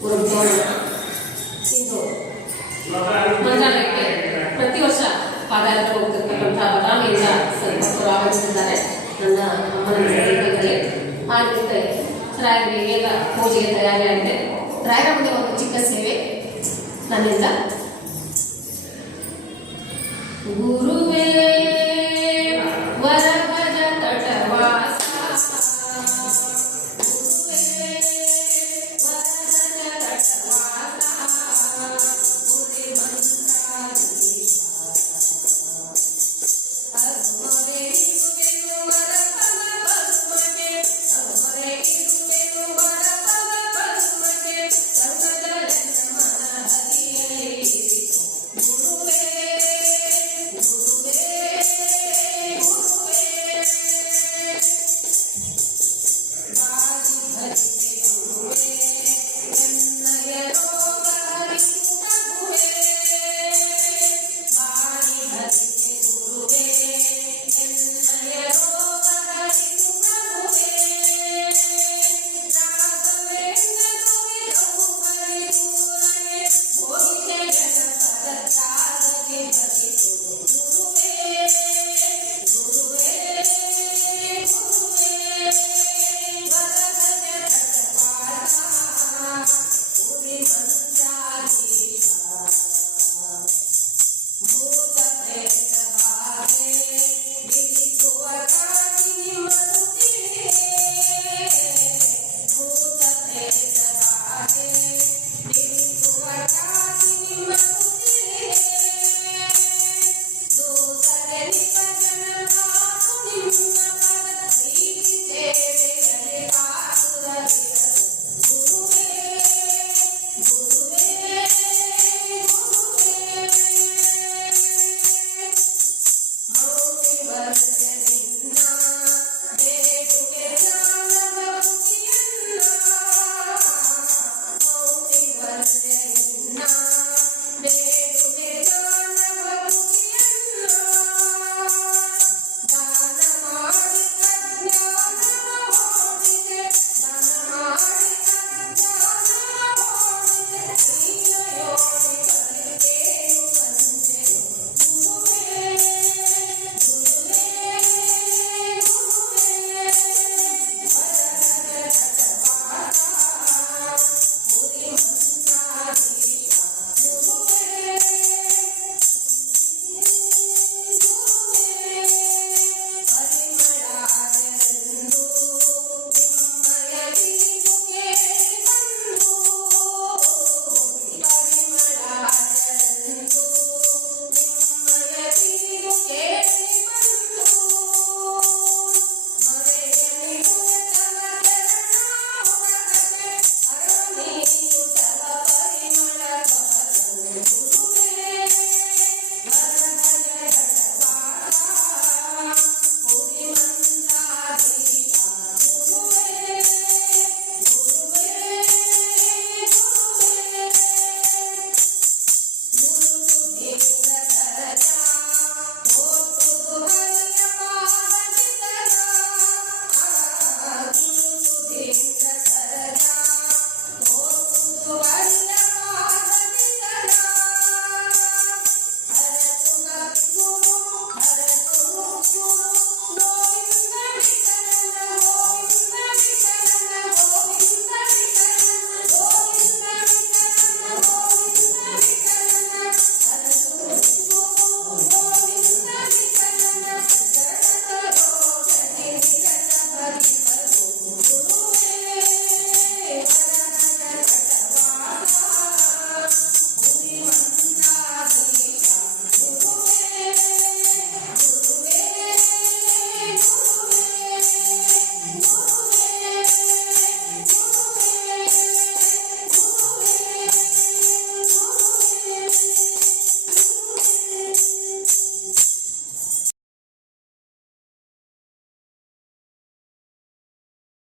ಗುರುಭ್ಯೋಣ ಮಂತ್ರಾಲಯಕ್ಕೆ ಪ್ರತಿ ವರ್ಷ ಪಾದಯಾತ್ರೆ ಹೋಗ್ತಿರ್ತಕ್ಕಂಥ ಬದಾಮಿಯಿಂದ ಭಕ್ತರು ಆಗಮಿಸಿದ್ದಾರೆ ನನ್ನ ಅಮ್ಮನ ಜೊತೆಗೆ ಹಾಗೆ ರಾಯರಿಗೆ ಎಲ್ಲ ಪೂಜೆಗೆ ತಯಾರಿಯಾಗಿದೆ ರಾಯರ ಮುಂದೆ ಒಂದು ಚಿಕ್ಕ ಸೇವೆ ನನ್ನಿಂದ. ಗುರು